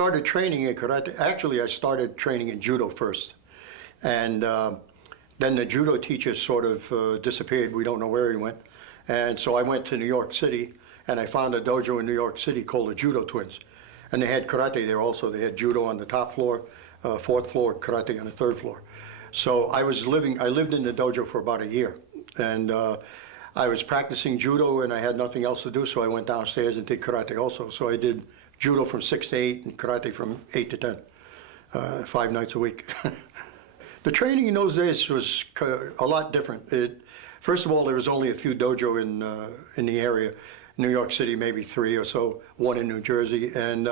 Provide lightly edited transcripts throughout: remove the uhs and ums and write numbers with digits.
started training in karate. Actually, I started training in judo first. And then the judo teacher sort of disappeared. We don't know where he went. And so I went to New York City, and I found a dojo in New York City called the Judo Twins. And they had karate there also. They had judo on the top floor, fourth floor, karate on the third floor. So I lived in the dojo for about a year. And I was practicing judo, and I had nothing else to do, so I went downstairs and did karate also. So I did judo from 6 to 8 and karate from 8 to 10, 5 nights a week. The training in those days was a lot different. First of all, there was only a few dojo in the area. New York City, maybe 3 or so, 1 in New Jersey. And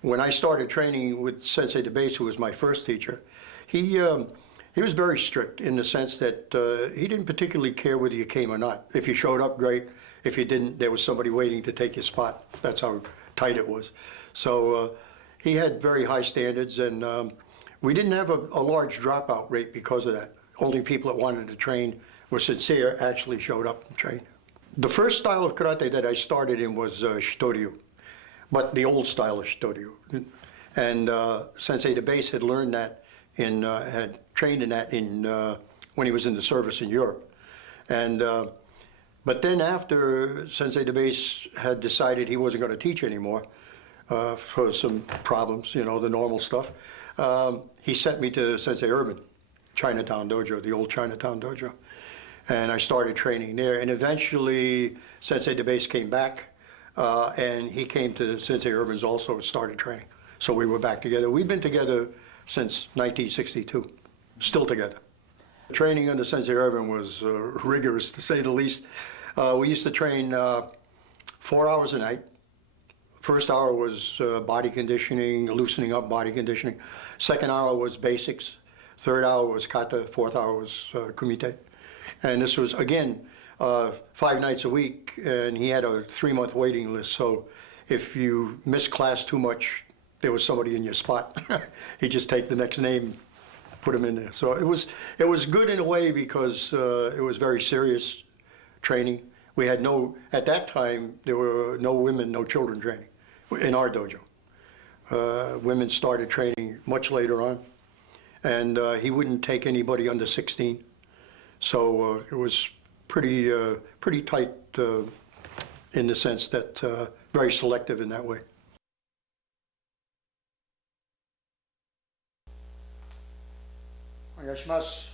when I started training with Sensei DeBaise, who was my first teacher, he was very strict in the sense that he didn't particularly care whether you came or not. If you showed up, great. If you didn't, there was somebody waiting to take your spot. That's how tight it was. So he had very high standards, and we didn't have a large dropout rate because of that. Only people that wanted to train were sincere actually showed up and trained. The first style of karate that I started in was Shitoryu, but the old style of Shitoryu. And Sensei DeBaise had learned that had trained in that when he was in the service in Europe. And but then after Sensei DeBaise had decided he wasn't going to teach anymore for some problems, you know, the normal stuff, he sent me to Sensei Urban, Chinatown Dojo, the old Chinatown Dojo. And I started training there. And eventually Sensei DeBaise came back, and he came to Sensei Urban's also and started training. So we were back together. We've been together since 1962, still together. Training under Sensei Urban was rigorous, to say the least. We used to train 4 hours a night. First hour was body conditioning, loosening up body conditioning. Second hour was basics. Third hour was Kata. Fourth hour was Kumite. And this was, again, 5 nights a week, and he had a 3-month waiting list. So if you missed class too much, there was somebody in your spot. He'd just take the next name, put him in there. So it was good in a way because it was very serious training. We had at that time, there were no women, no children training in our dojo. Women started training much later on, and he wouldn't take anybody under 16. So it was pretty tight in the sense that very selective in that way. Onegaishimasu.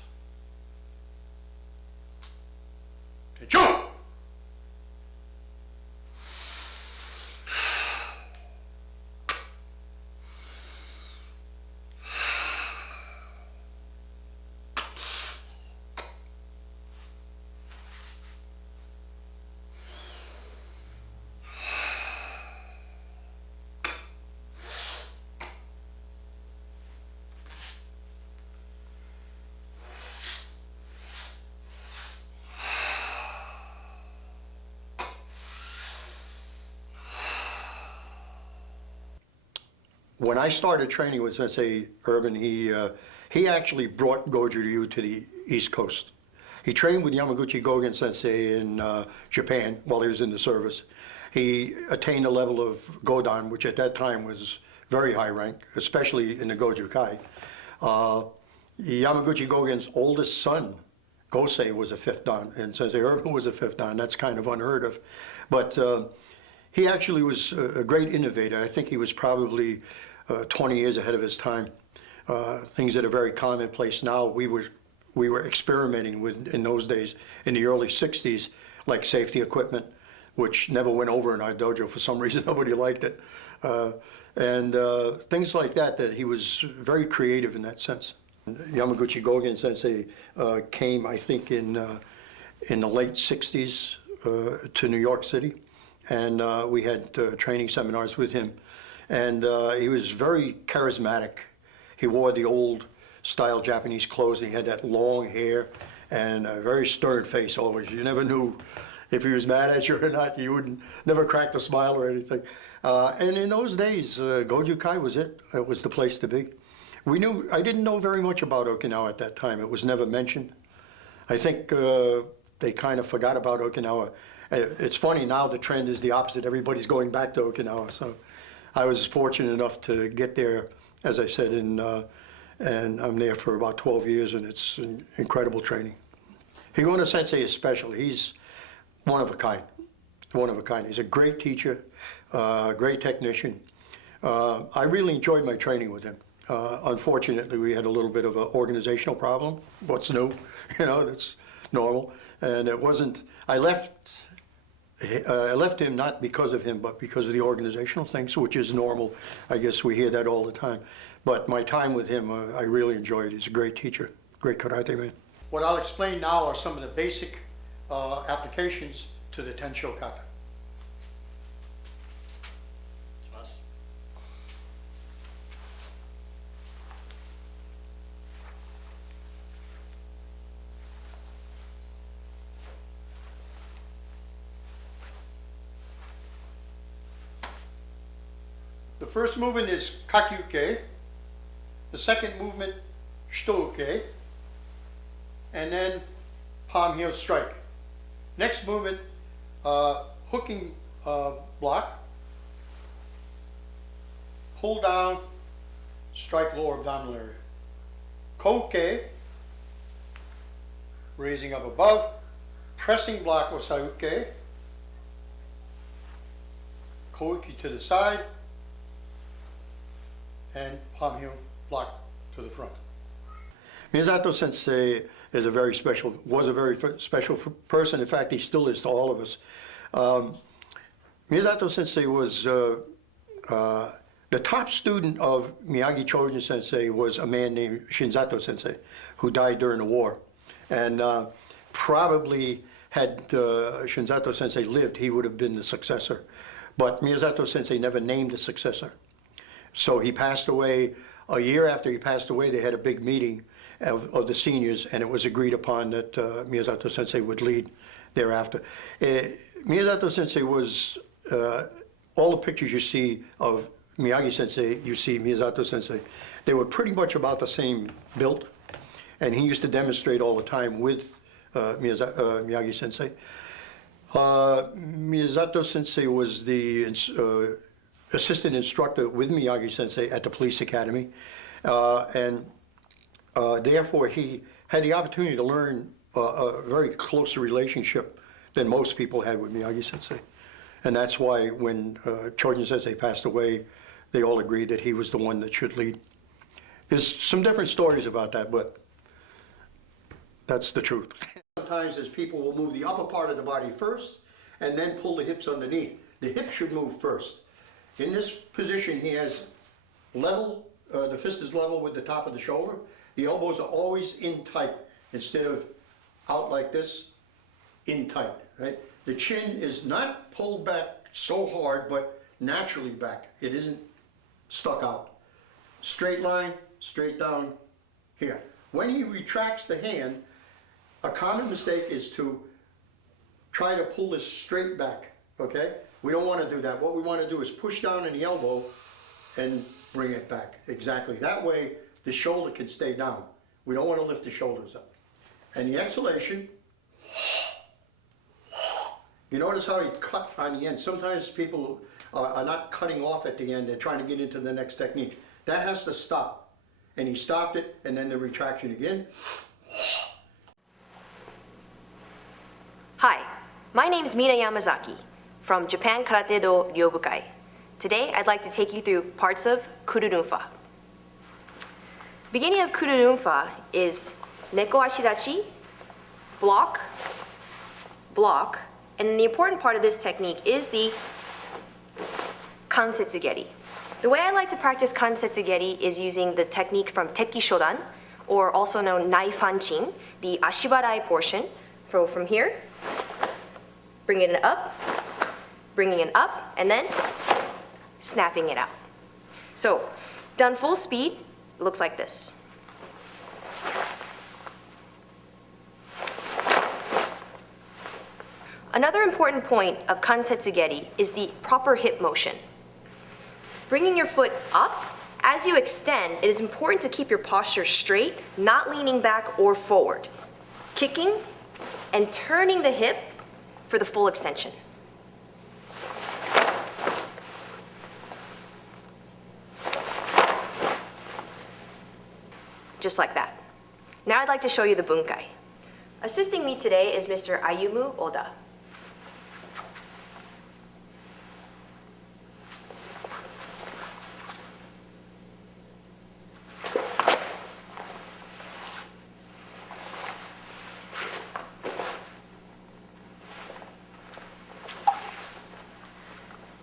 Tensho! When I started training with Sensei Urban, he actually brought Goju Ryu to the East Coast. He trained with Yamaguchi Gogen Sensei in Japan while he was in the service. He attained a level of Godan, which at that time was very high rank, especially in the Goju Kai. Yamaguchi Gogen's oldest son, Gosei, was a 5th Dan, and Sensei Urban was a 5th Dan. That's kind of unheard of. But he actually was a great innovator. I think he was probably 20 years ahead of his time. Things that are very commonplace now, we were experimenting with in those days, in the early 60s, like safety equipment, which never went over in our dojo for some reason. Nobody liked it. And things like that he was very creative in that sense. Yamaguchi Gogen Sensei came, I think, in the late 60s to New York City. And we had training seminars with him. And he was very charismatic. He wore the old style Japanese clothes, and he had that long hair and a very stern face always. You never knew if he was mad at you or not. You would never cracked a smile or anything. And in those days, Goju Kai was it. It was the place to be. I didn't know very much about Okinawa at that time. It was never mentioned. I think they kind of forgot about Okinawa. It's funny, now the trend is the opposite. Everybody's going back to Okinawa. So I was fortunate enough to get there, as I said, and I'm there for about 12 years, and it's an incredible training. Higono Sensei is special. He's one of a kind, one of a kind. He's a great teacher, great technician. I really enjoyed my training with him. Unfortunately, we had a little bit of an organizational problem. What's new? You know, that's normal. And it wasn't, I left him not because of him, but because of the organizational things, which is normal. I guess we hear that all the time. But my time with him, I really enjoyed. He's a great teacher, great karate man. What I'll explain now are some of the basic applications to the Tensho Kata. The first movement is kakyuke. The second movement, shitouke. And then palm heel strike. Next movement, hooking block. Hold down, strike lower abdominal area. Koke, raising up above. Pressing block osauke. Koiki to the side. And palm heel block to the front. Miyazato Sensei is was a very special person. In fact, he still is to all of us. Miyazato Sensei was the top student of Miyagi Chojin Sensei was a man named Shinzato Sensei, who died during the war. And probably had Shinzato Sensei lived, he would have been the successor. But Miyazato Sensei never named a successor. So he passed away. A year after he passed away, they had a big meeting of the seniors, and it was agreed upon that Miyazato Sensei would lead thereafter. Miyazato Sensei was, all the pictures you see of Miyagi Sensei, you see Miyazato Sensei. They were pretty much about the same build, and he used to demonstrate all the time with Miyagi Sensei. Miyazato Sensei was the assistant instructor with Miyagi Sensei at the police academy, and therefore he had the opportunity to learn a very closer relationship than most people had with Miyagi Sensei. And that's why when Chojin Sensei passed away, they all agreed that he was the one that should lead. There's some different stories about that, but that's the truth. Sometimes as people will move the upper part of the body first and then pull the hips underneath. The hips should move first. In this position, he has level, the fist is level with the top of the shoulder. The elbows are always in tight instead of out like this, in tight, right? The chin is not pulled back so hard, but naturally back. It isn't stuck out. Straight line, straight down, here. When he retracts the hand, a common mistake is to try to pull this straight back, okay? We don't want to do that. What we want to do is push down in the elbow and bring it back. Exactly. That way, the shoulder can stay down. We don't want to lift the shoulders up. And the exhalation, you notice how he cut on the end. Sometimes people are not cutting off at the end. They're trying to get into the next technique. That has to stop. And he stopped it, and then the retraction again. Hi, my name's Mina Yamazaki from Japan Karate Do Ryobukai. Today, I'd like to take you through parts of Kururunfa. Beginning of Kururunfa is Neko Ashidachi, block, block, and the important part of this technique is the Kansetsugeri. The way I like to practice Kansetsugeri is using the technique from Tekki Shodan, or also known Nai Fanchin, the Ashibarai portion. So from here, bringing it up, and then snapping it out. So, done full speed, it looks like this. Another important point of Kansetsugeri is the proper hip motion. Bringing your foot up, as you extend, it is important to keep your posture straight, not leaning back or forward. Kicking and turning the hip for the full extension. just like that. Now I'd like to show you the Bunkai. Assisting me today is Mr. Ayumu Oda.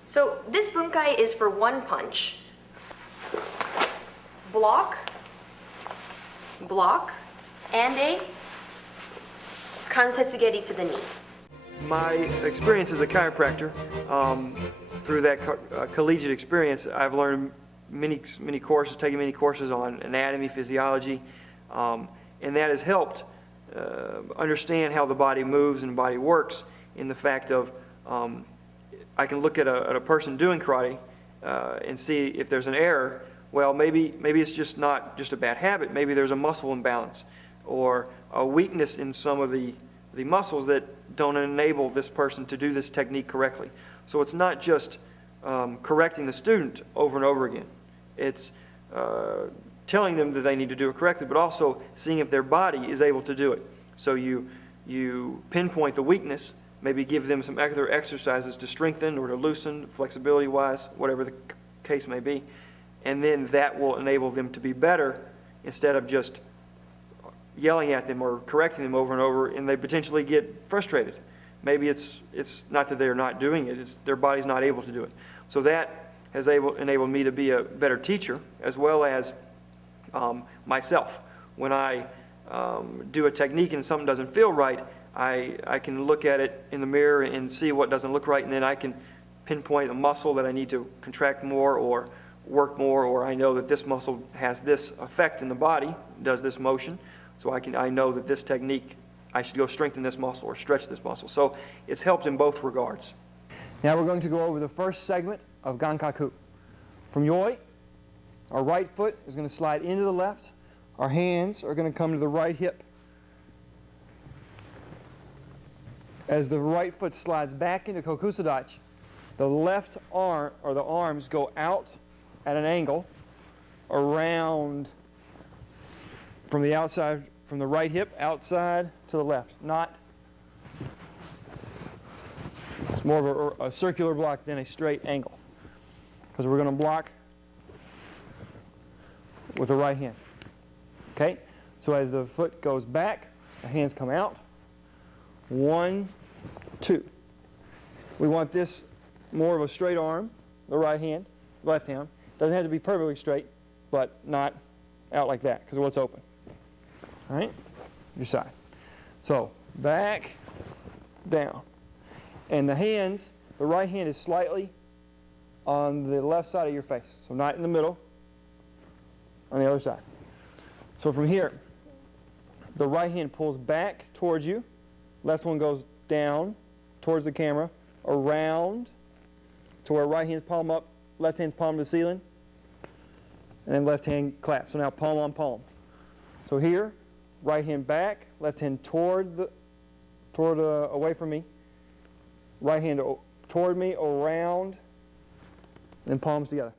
So this Bunkai is for one punch. Block, block, and a kansetsugeri to the knee. My experience as a chiropractor, through that collegiate experience, I've learned many courses, taken many courses on anatomy, physiology, and that has helped understand how the body moves and the body works in the fact of I can look at a person doing karate and see if there's an error. Well, maybe it's just not just a bad habit. Maybe there's a muscle imbalance or a weakness in some of the muscles that don't enable this person to do this technique correctly. So it's not just correcting the student over and over again. It's telling them that they need to do it correctly, but also seeing if their body is able to do it. So you pinpoint the weakness, maybe give them some other exercises to strengthen or to loosen, flexibility-wise, whatever the case may be. And then that will enable them to be better instead of just yelling at them or correcting them over and over, and they potentially get frustrated. Maybe it's not that they're not doing it, it's their body's not able to do it. So that has enabled me to be a better teacher, as well as myself. When I do a technique and something doesn't feel right, I can look at it in the mirror and see what doesn't look right, and then I can pinpoint a muscle that I need to contract more or work more, or I know that this muscle has this effect in the body, does this motion, so I know that this technique, I should go strengthen this muscle or stretch this muscle. So it's helped in both regards. Now we're going to go over the first segment of Gankaku. From Yoi, our right foot is going to slide into the left. Our hands are going to come to the right hip. As the right foot slides back into Kokusadachi, the left arm, or the arms, go out at an angle around from the outside, from the right hip, outside to the left. It's more of a circular block than a straight angle, because we're going to block with the right hand. Okay? So as the foot goes back, the hands come out. 1, 2. We want this more of a straight arm, the right hand, left hand. Doesn't have to be perfectly straight, but not out like that, because what's open. All right? Your side. So back, down. And the hands, the right hand is slightly on the left side of your face. So not in the middle, on the other side. So from here, the right hand pulls back towards you. Left one goes down towards the camera, around to where right hand's palm up, left hand's palm to the ceiling, and then left hand clap. So now palm on palm. So here, right hand back, left hand toward away from me, right hand toward me, around, and then palms together.